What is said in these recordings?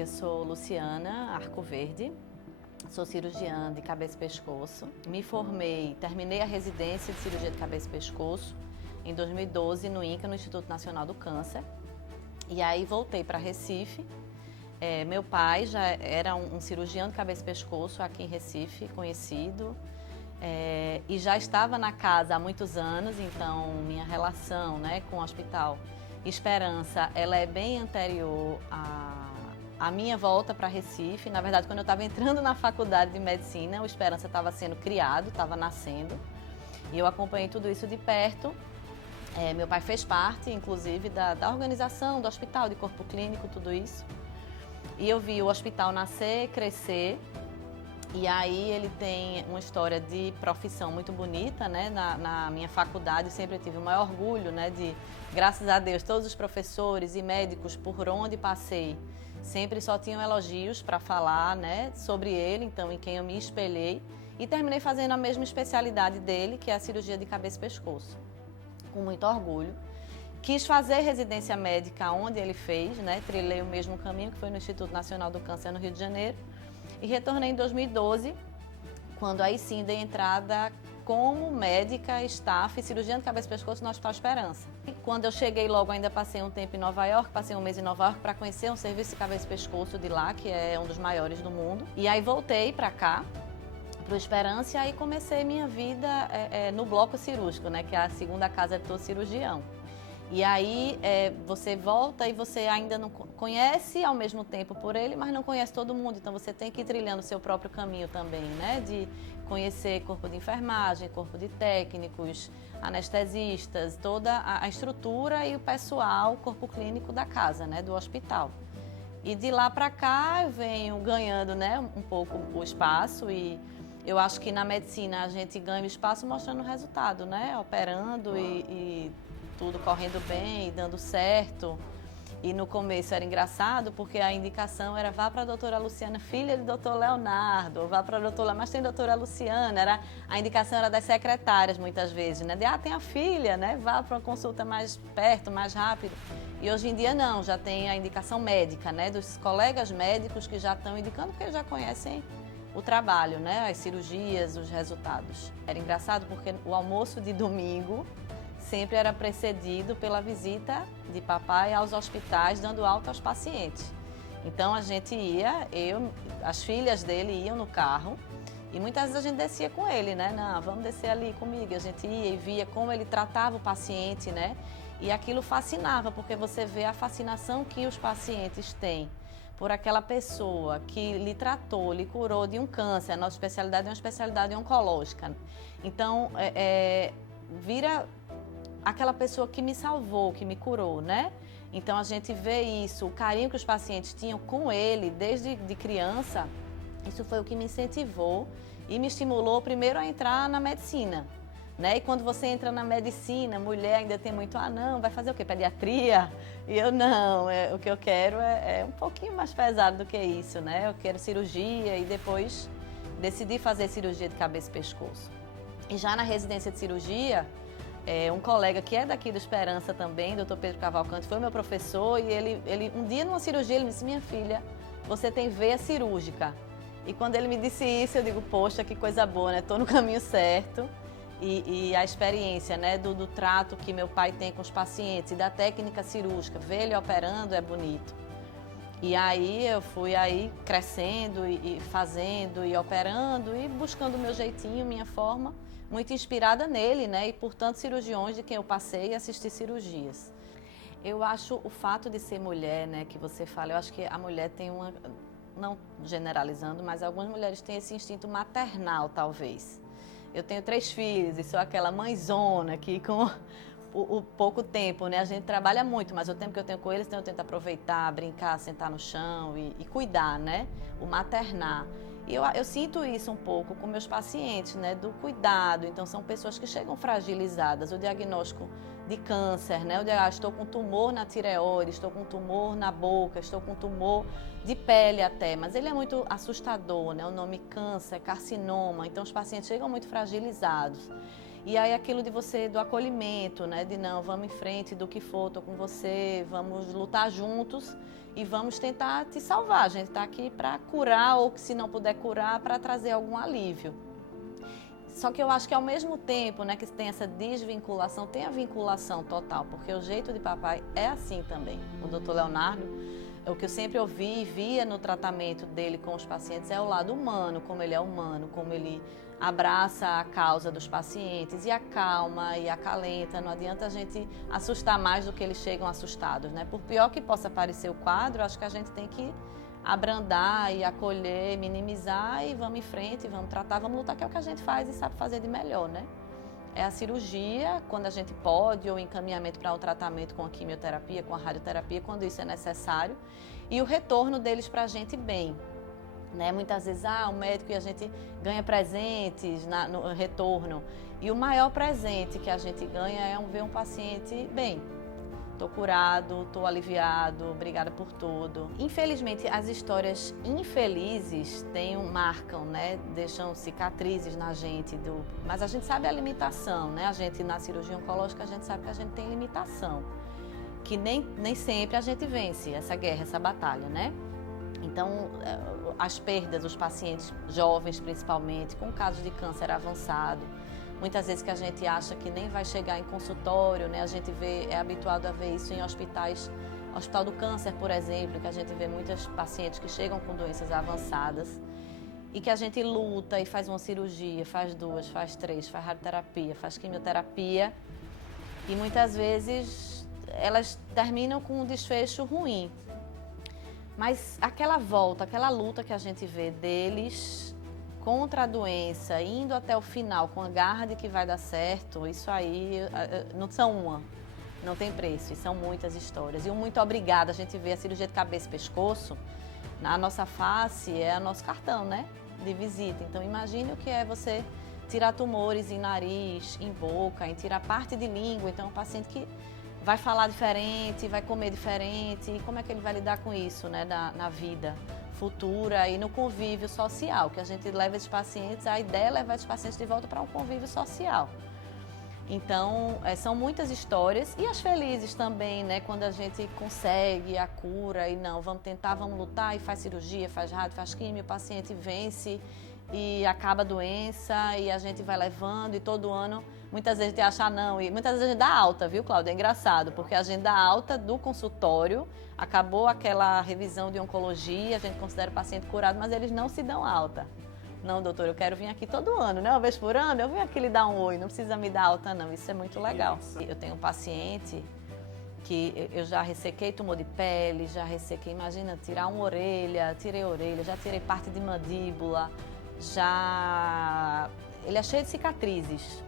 Eu sou Luciana Arcoverde, sou cirurgiã de cabeça e pescoço. Me formei, terminei a residência de cirurgia de cabeça e pescoço em 2012 no INCA, no Instituto Nacional do Câncer. E aí voltei para Recife. Meu pai já era um cirurgião de cabeça e pescoço aqui em Recife, conhecido. E já estava na casa há muitos anos, então minha relação, né, com o Hospital Esperança, ela é bem anterior à minha volta para Recife. Na verdade, quando eu estava entrando na faculdade de medicina, o Esperança estava sendo criado, estava nascendo, e eu acompanhei tudo isso de perto. Meu pai fez parte, inclusive, da organização do hospital, de corpo clínico, tudo isso. E eu vi o hospital nascer, crescer. E aí ele tem uma história de profissão muito bonita, né? Na minha faculdade eu sempre tive o maior orgulho, né? Graças a Deus, todos os professores e médicos por onde passei sempre só tinham elogios para falar, né? Sobre ele, então em quem eu me espelhei. E terminei fazendo a mesma especialidade dele, que é a cirurgia de cabeça e pescoço, com muito orgulho. Quis fazer residência médica onde ele fez, né? Trilhei o mesmo caminho, que foi no Instituto Nacional do Câncer no Rio de Janeiro. E retornei em 2012, quando aí sim dei entrada como médica, staff, cirurgiã de cabeça e pescoço no Hospital Esperança. E quando eu cheguei logo, ainda passei um tempo em Nova York, passei um mês em Nova York para conhecer um serviço de cabeça e pescoço de lá, que é um dos maiores do mundo. E aí voltei para cá, para o Esperança, e aí comecei minha vida no bloco cirúrgico, né, que é a segunda casa de todo cirurgião. E aí você volta e você ainda não conhece ao mesmo tempo por ele, mas não conhece todo mundo. Então você tem que ir trilhando o seu próprio caminho também, né? De conhecer corpo de enfermagem, corpo de técnicos, anestesistas, toda a estrutura e o pessoal, corpo clínico da casa, né? Do hospital. E de lá para cá eu venho ganhando, né? Um pouco o espaço, e eu acho que na medicina a gente ganha o espaço mostrando o resultado, né? Operando e tudo correndo bem e dando certo. E no começo era engraçado porque a indicação era: vá para a doutora Luciana, filha do doutor Leonardo, ou vá para a doutora, mas tem doutora Luciana. A indicação era das secretárias muitas vezes, né? Tem a filha, né? Vá para uma consulta mais perto, mais rápido. E hoje em dia não, já tem a indicação médica, né? Dos colegas médicos que já estão indicando porque já conhecem o trabalho, né? As cirurgias, os resultados. Era engraçado porque o almoço de domingo sempre era precedido pela visita de papai aos hospitais, dando alta aos pacientes. Então a gente ia, as filhas dele iam no carro, e muitas vezes a gente descia com ele, né? Não, vamos descer ali comigo. A gente ia e via como ele tratava o paciente, né? E aquilo fascinava, porque você vê a fascinação que os pacientes têm por aquela pessoa que lhe tratou, lhe curou de um câncer. A nossa especialidade é uma especialidade oncológica. Então, vira aquela pessoa que me salvou, que me curou, né? Então a gente vê isso, o carinho que os pacientes tinham com ele desde de criança. Isso foi o que me incentivou e me estimulou primeiro a entrar na medicina, né? E quando você entra na medicina, mulher ainda tem muito: não, vai fazer o quê? Pediatria? E eu não, o que eu quero é um pouquinho mais pesado do que isso, né? Eu quero cirurgia, e depois decidi fazer cirurgia de cabeça e pescoço. E já na residência de cirurgia, um colega que é daqui do Esperança também, Dr. Pedro Cavalcante, foi meu professor, e ele um dia numa cirurgia ele me disse: minha filha, você tem veia cirúrgica. E quando ele me disse isso, eu digo: poxa, que coisa boa, né? Estou no caminho certo. E a experiência, né, do trato que meu pai tem com os pacientes e da técnica cirúrgica, ver ele operando é bonito. E aí eu fui aí crescendo e fazendo e operando e buscando o meu jeitinho, minha forma, muito inspirada nele, né? E por tantos cirurgiões de quem eu passei e assisti cirurgias. Eu acho o fato de ser mulher, né, que você fala, eu acho que a mulher tem uma, não generalizando, mas algumas mulheres têm esse instinto maternal, talvez. Eu tenho 3 filhos e sou aquela mãezona que com o pouco tempo, né? A gente trabalha muito, mas o tempo que eu tenho com eles, então eu tento aproveitar, brincar, sentar no chão e cuidar, né? O maternar. E eu sinto isso um pouco com meus pacientes, né? Do cuidado. Então são pessoas que chegam fragilizadas. O diagnóstico de câncer, né? Estou com tumor na tireoide, estou com tumor na boca, estou com tumor de pele até, mas ele é muito assustador, né? O nome câncer, carcinoma, então os pacientes chegam muito fragilizados. E aí aquilo de você, do acolhimento, né? De não, vamos em frente, do que for, tô com você, vamos lutar juntos e vamos tentar te salvar. A gente está aqui para curar ou, se não puder curar, para trazer algum alívio. Só que eu acho que ao mesmo tempo, né, que tem essa desvinculação, tem a vinculação total, porque o jeito de papai é assim também. O doutor Leonardo, o que eu sempre ouvi e via no tratamento dele com os pacientes é o lado humano, como ele é humano, como ele abraça a causa dos pacientes e acalma e acalenta. Não adianta a gente assustar mais do que eles chegam assustados, né? Por pior que possa parecer o quadro, acho que a gente tem que abrandar e acolher, minimizar e vamos em frente, vamos tratar, vamos lutar, que é o que a gente faz e sabe fazer de melhor, né? É a cirurgia, quando a gente pode, ou encaminhamento para um tratamento com a quimioterapia, com a radioterapia, quando isso é necessário, e o retorno deles para a gente bem. Né? Muitas vezes, o médico e a gente ganha presentes no retorno, e o maior presente que a gente ganha é ver um paciente bem. Estou curado, estou aliviado, obrigada por tudo. Infelizmente, as histórias infelizes marcam, né? Deixam cicatrizes na gente. Mas a gente sabe a limitação, né? A gente, na cirurgia oncológica, a gente sabe que a gente tem limitação. Que nem sempre a gente vence essa guerra, essa batalha, né? Então, as perdas dos pacientes jovens, principalmente, com casos de câncer avançado, muitas vezes que a gente acha que nem vai chegar em consultório, né? A gente é habituado a ver isso em hospitais, Hospital do Câncer, por exemplo, que a gente vê muitos pacientes que chegam com doenças avançadas e que a gente luta e faz uma cirurgia, faz 2, faz 3, faz radioterapia, faz quimioterapia e muitas vezes elas terminam com um desfecho ruim. Mas aquela volta, aquela luta que a gente vê deles contra a doença, indo até o final com a garra de que vai dar certo, isso aí não são não tem preço, e são muitas histórias. E um muito obrigada, a gente vê a cirurgia de cabeça e pescoço, na nossa face é o nosso cartão, né, de visita. Então imagine o que é você tirar tumores em nariz, em boca, em tirar parte de língua, então é um paciente que vai falar diferente, vai comer diferente, e como é que ele vai lidar com isso, né, na vida futura e no convívio social, que a gente leva esses pacientes, a ideia é levar esses pacientes de volta para um convívio social. Então, são muitas histórias e as felizes também, né, quando a gente consegue a cura e não, vamos tentar, vamos lutar e faz cirurgia, faz rádio, faz quimio, o paciente vence e acaba a doença e a gente vai levando e todo ano muitas vezes a gente acha não, e muitas vezes a gente dá alta, viu, Cláudia? É engraçado, porque a gente dá alta do consultório, acabou aquela revisão de oncologia, a gente considera o paciente curado, mas eles não se dão alta. Não, doutor, eu quero vir aqui todo ano, né? Uma vez por ano, eu venho aqui lhe dar um oi, não precisa me dar alta não, isso é muito legal. Eu tenho um paciente que eu já ressequei tumor de pele, já ressequei, imagina, tirar uma orelha, tirei orelha, já tirei parte de mandíbula, ele é cheio de cicatrizes.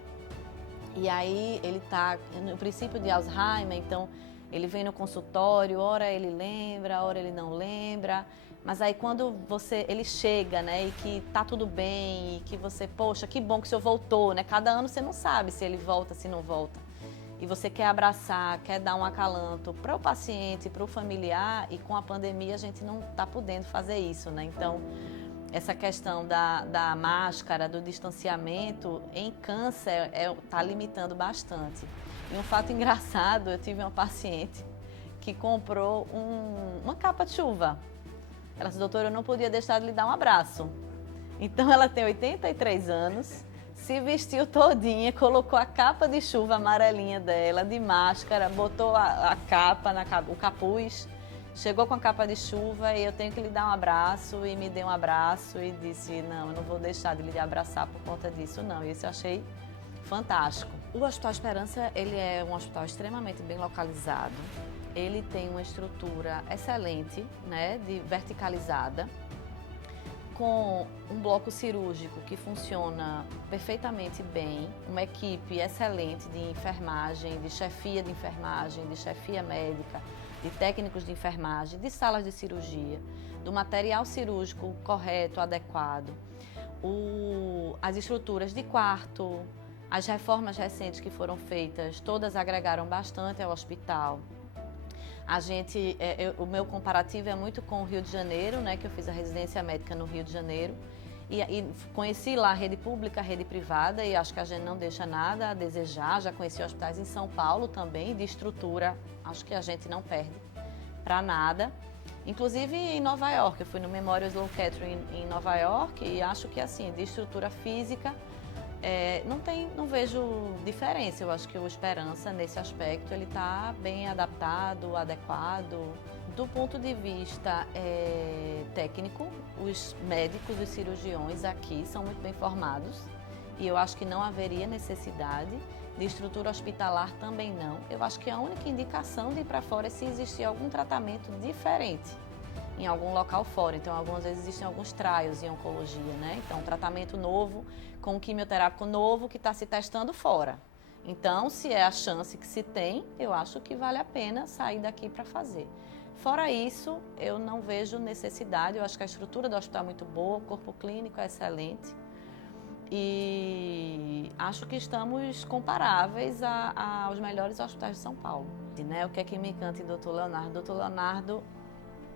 E aí ele está no princípio de Alzheimer, então ele vem no consultório, ora ele lembra, ora ele não lembra. Mas aí quando ele chega, né, e que tá tudo bem, e que você, poxa, que bom que o senhor voltou, né? Cada ano você não sabe se ele volta, se não volta. E você quer abraçar, quer dar um acalanto para o paciente, para o familiar, e com a pandemia a gente não está podendo fazer isso, né? Então, essa questão da máscara, do distanciamento, em câncer, está limitando bastante. E um fato engraçado, eu tive uma paciente que comprou uma capa de chuva. Ela disse, doutora, eu não podia deixar de lhe dar um abraço. Então, ela tem 83 anos, se vestiu todinha, colocou a capa de chuva amarelinha dela, de máscara, botou a capa, o capuz, chegou com a capa de chuva e eu tenho que lhe dar um abraço, e me deu um abraço e disse, não, eu não vou deixar de lhe abraçar por conta disso, não. E isso eu achei fantástico. O Hospital Esperança, ele é um hospital extremamente bem localizado. Ele tem uma estrutura excelente, né, verticalizada, com um bloco cirúrgico que funciona perfeitamente bem, uma equipe excelente de enfermagem, de chefia médica, de técnicos de enfermagem, de salas de cirurgia, do material cirúrgico correto, adequado, as estruturas de quarto, as reformas recentes que foram feitas, todas agregaram bastante ao hospital. O meu comparativo é muito com o Rio de Janeiro, né, que eu fiz a residência médica no Rio de Janeiro, E conheci lá a rede pública, a rede privada, e acho que a gente não deixa nada a desejar. Já conheci hospitais em São Paulo também, de estrutura, acho que a gente não perde para nada. Inclusive em Nova York, eu fui no Memorial Sloan Kettering em Nova York e acho que assim, de estrutura física, não vejo diferença. Eu acho que o Esperança, nesse aspecto, ele está bem adaptado, adequado. Do ponto de vista técnico, os médicos, os cirurgiões aqui são muito bem formados e eu acho que não haveria necessidade. De estrutura hospitalar também não. Eu acho que a única indicação de ir para fora é se existir algum tratamento diferente em algum local fora. Então, algumas vezes existem alguns trials em oncologia, né? Então, um tratamento novo, com um quimioterápico novo que está se testando fora. Então, se é a chance que se tem, eu acho que vale a pena sair daqui para fazer. Fora isso, eu não vejo necessidade. Eu acho que a estrutura do hospital é muito boa, o corpo clínico é excelente. E acho que estamos comparáveis aos melhores hospitais de São Paulo. Né? O que é que me encanta em Dr. Leonardo? Dr. Leonardo,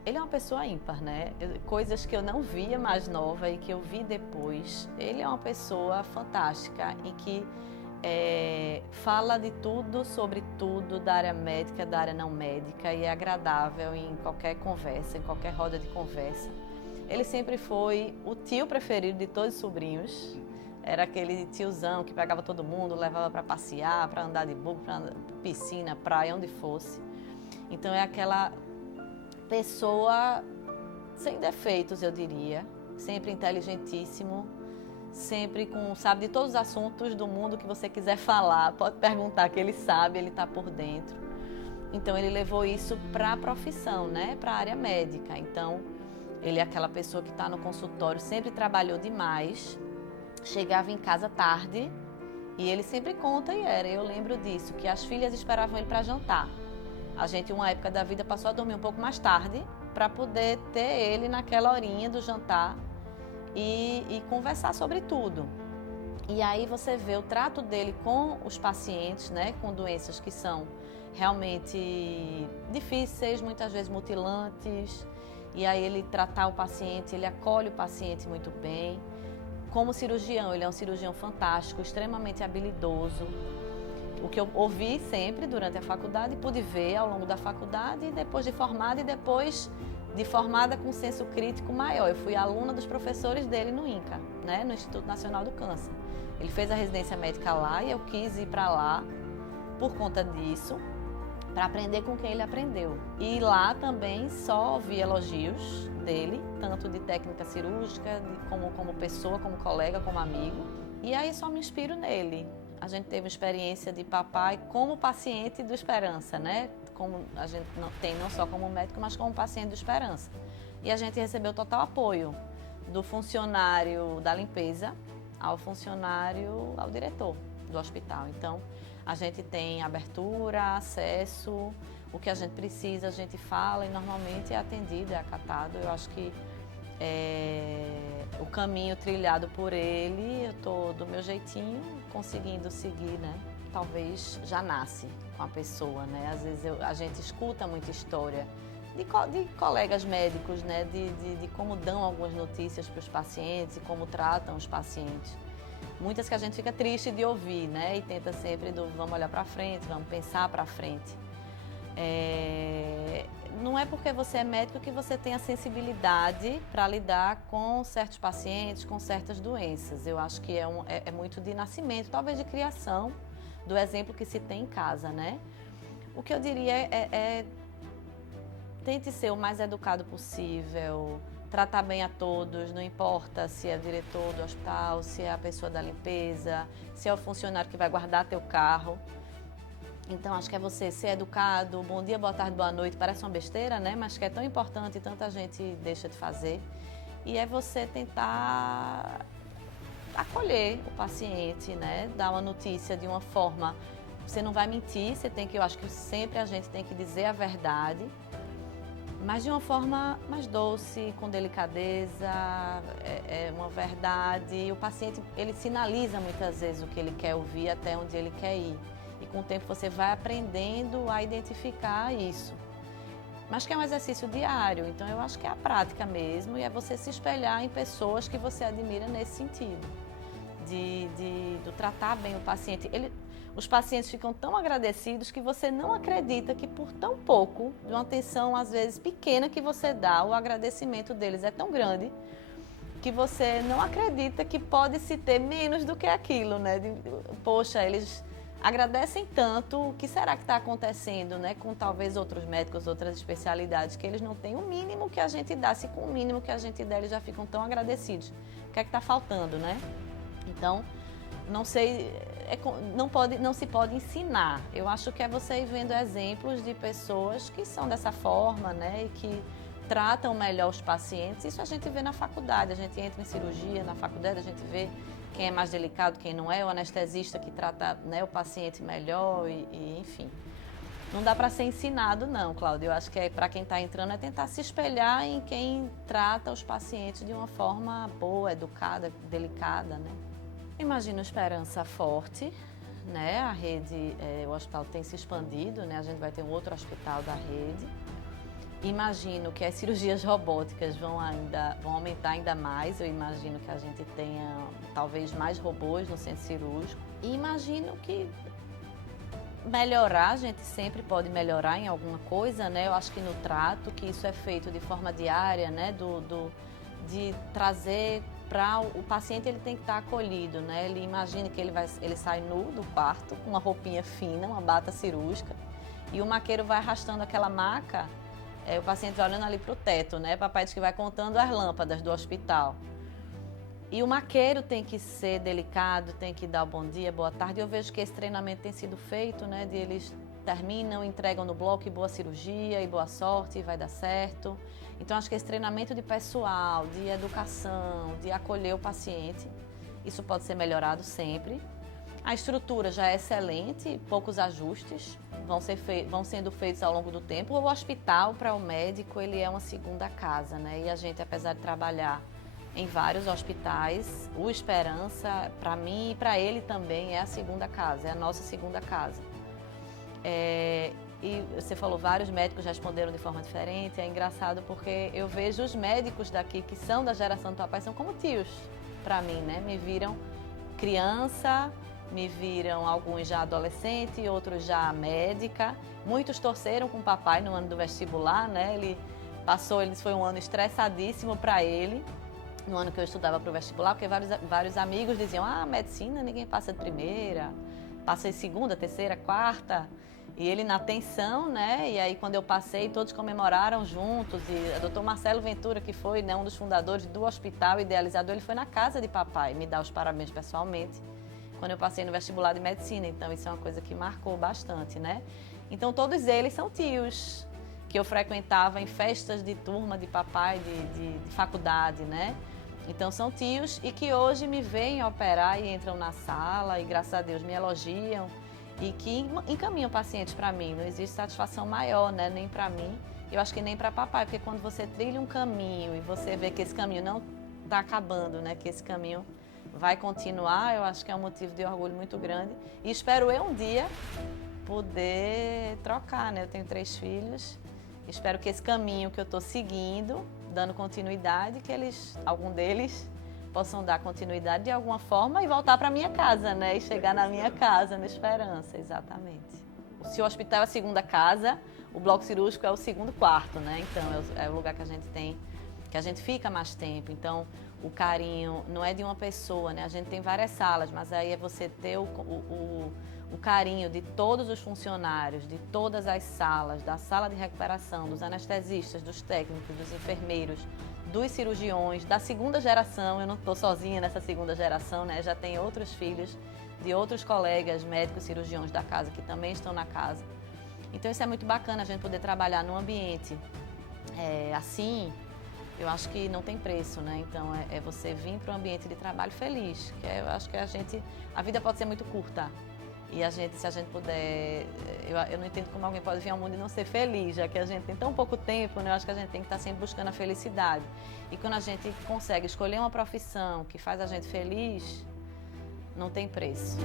ele é uma pessoa ímpar, né? Coisas que eu não via mais nova e que eu vi depois. Ele é uma pessoa fantástica e que fala de tudo, sobre tudo, da área médica, da área não médica, e é agradável em qualquer conversa, em qualquer roda de conversa. Ele sempre foi o tio preferido de todos os sobrinhos. Era aquele tiozão que pegava todo mundo, levava para passear, para andar de buggy, para piscina, praia, onde fosse. Então é aquela pessoa sem defeitos, eu diria, sempre inteligentíssimo, sempre sabe de todos os assuntos do mundo que você quiser falar, pode perguntar que ele sabe, ele está por dentro. Então ele levou isso para a profissão, né? Para a área médica. Então ele é aquela pessoa que está no consultório, sempre trabalhou demais, chegava em casa tarde e ele sempre conta, eu lembro disso, que as filhas esperavam ele para jantar. A gente, uma época da vida, passou a dormir um pouco mais tarde para poder ter ele naquela horinha do jantar e conversar sobre tudo. E aí você vê o trato dele com os pacientes, né, com doenças que são realmente difíceis, muitas vezes mutilantes. E aí ele tratar o paciente, ele acolhe o paciente muito bem. Como cirurgião, ele é um cirurgião fantástico, extremamente habilidoso. O que eu ouvi sempre durante a faculdade e pude ver ao longo da faculdade, depois de formada e depois de formada com senso crítico maior. Eu fui aluna dos professores dele no INCA, né, no Instituto Nacional do Câncer. Ele fez a residência médica lá e eu quis ir para lá por conta disso, para aprender com quem ele aprendeu. E lá também só ouvi elogios dele, tanto de técnica cirúrgica, como pessoa, como colega, como amigo. E aí só me inspiro nele. A gente teve uma experiência de papai como paciente do Esperança, né? Como a gente não tem não só como médico, mas como paciente do Esperança. E a gente recebeu total apoio do funcionário da limpeza ao funcionário, ao diretor do hospital. Então, a gente tem abertura, acesso, o que a gente precisa, a gente fala e normalmente é atendido, é acatado. Eu acho que o caminho trilhado por ele, eu estou do meu jeitinho conseguindo seguir, né? Talvez já nasce com a pessoa, né? Às vezes a gente escuta muita história de colegas médicos, né? De como dão algumas notícias para os pacientes e como tratam os pacientes. Muitas que a gente fica triste de ouvir, né? E tenta sempre vamos olhar para frente, vamos pensar para frente. Não é porque você é médico que você tem a sensibilidade para lidar com certos pacientes, com certas doenças. Eu acho que é muito de nascimento, talvez de criação, do exemplo que se tem em casa, né? O que eu diria tente ser o mais educado possível, tratar bem a todos, não importa se é o diretor do hospital, se é a pessoa da limpeza, se é o funcionário que vai guardar teu carro. Então, acho que é você ser educado, bom dia, boa tarde, boa noite, parece uma besteira, né? Mas que é tão importante e tanta gente deixa de fazer. E é você tentar acolher o paciente, né? Dar uma notícia de uma forma... Você não vai mentir, eu acho que sempre a gente tem que dizer a verdade, mas de uma forma mais doce, com delicadeza, uma verdade. O paciente, ele sinaliza muitas vezes o que ele quer ouvir, até onde ele quer ir. E com o tempo você vai aprendendo a identificar isso. mas que é um exercício diário. Então, eu acho que é a prática mesmo, e é você se espelhar em pessoas que você admira nesse sentido, do tratar bem o paciente. Os pacientes ficam tão agradecidos que você não acredita que por tão pouco, de uma atenção às vezes pequena que você dá, o agradecimento deles é tão grande que você não acredita que pode se ter menos do que aquilo, né? Poxa, eles agradecem tanto, o que será que está acontecendo, né? Com talvez outros médicos, outras especialidades, que eles não têm o mínimo que a gente dá. Se com o mínimo que a gente der, eles já ficam tão agradecidos. O que é que está faltando, né? Então, não sei, não se pode ensinar. Eu acho que é você ir vendo exemplos de pessoas que são dessa forma, né? E que tratam melhor os pacientes. Isso a gente vê na faculdade, a gente entra em cirurgia, na faculdade a gente vê quem é mais delicado, quem não é, o anestesista que trata, né, o paciente melhor e enfim. Não dá para ser ensinado não, Cláudia. Eu acho que para quem está entrando é tentar se espelhar em quem trata os pacientes de uma forma boa, educada, delicada, né? Imagino esperança forte, né? A rede, o hospital tem se expandido, né? A gente vai ter um outro hospital da rede. Imagino que as cirurgias robóticas vão aumentar ainda mais. Eu imagino que a gente tenha talvez mais robôs no centro cirúrgico. E imagino que melhorar, a gente sempre pode melhorar em alguma coisa, né? Eu acho que no trato, que isso é feito de forma diária, né? De trazer para o paciente, ele tem que estar acolhido, né? Ele imagina que ele sai nu do quarto, com uma roupinha fina, uma bata cirúrgica, e o maqueiro vai arrastando aquela maca. O paciente vai olhando ali para o teto, né? Papai diz que vai contando as lâmpadas do hospital. E o maqueiro tem que ser delicado, tem que dar o bom dia, boa tarde. Eu vejo que esse treinamento tem sido feito, né? Eles terminam, entregam no bloco e boa cirurgia e boa sorte, e vai dar certo. Então, acho que esse treinamento de pessoal, de educação, de acolher o paciente, isso pode ser melhorado sempre. A estrutura já é excelente, poucos ajustes vão sendo feitos ao longo do tempo. O hospital, para o médico, ele é uma segunda casa, né? E a gente, apesar de trabalhar em vários hospitais, o Esperança, para mim e para ele também, é a segunda casa, é a nossa segunda casa. E você falou, vários médicos responderam de forma diferente. É engraçado porque eu vejo os médicos daqui, que são da geração do papai, são como tios para mim, né? Me viram criança, me viram alguns já adolescente, outros já médica. Muitos torceram com o papai no ano do vestibular, né? Ele foi um ano estressadíssimo para ele, no ano que eu estudava para o vestibular, porque vários amigos diziam, medicina ninguém passa de primeira, passa de segunda, terceira, quarta. E ele na tensão, né? E aí quando eu passei, todos comemoraram juntos. E o Dr. Marcelo Ventura, que foi, né, um dos fundadores do hospital idealizador, ele foi na casa de papai me dar os parabéns pessoalmente, quando eu passei no vestibular de medicina. Então isso é uma coisa que marcou bastante, né? Então todos eles são tios que eu frequentava em festas de turma de papai, de faculdade, né? Então são tios e que hoje me veem operar e entram na sala e, graças a Deus, me elogiam e que encaminham pacientes para mim. Não existe satisfação maior, né? Nem para mim, eu acho que nem para papai, porque quando você trilha um caminho e você vê que esse caminho não está acabando, né? Que esse caminho vai continuar, eu acho que é um motivo de orgulho muito grande. E espero eu um dia poder trocar, né? Eu tenho 3 filhos, espero que esse caminho que eu estou seguindo, dando continuidade, que algum deles possam dar continuidade de alguma forma e voltar para minha casa, né? E chegar na minha casa, na Esperança, exatamente. Se o hospital é a segunda casa, o bloco cirúrgico é o segundo quarto, né? Então é o lugar que a gente tem, que a gente fica mais tempo. Então o carinho não é de uma pessoa, né? A gente tem várias salas, mas aí é você ter o carinho de todos os funcionários, de todas as salas, da sala de recuperação, dos anestesistas, dos técnicos, dos enfermeiros, dos cirurgiões, da segunda geração. Eu não estou sozinha nessa segunda geração, né? Já tem outros filhos de outros colegas médicos cirurgiões da casa que também estão na casa. Então isso é muito bacana, a gente poder trabalhar num ambiente assim. Eu acho que não tem preço, né? Então é você vir para um ambiente de trabalho feliz, que eu acho que a vida pode ser muito curta. E se a gente puder, eu não entendo como alguém pode vir ao mundo e não ser feliz, já que a gente tem tão pouco tempo, né? Eu acho que a gente tem que estar sempre buscando a felicidade. E quando a gente consegue escolher uma profissão que faz a gente feliz, não tem preço.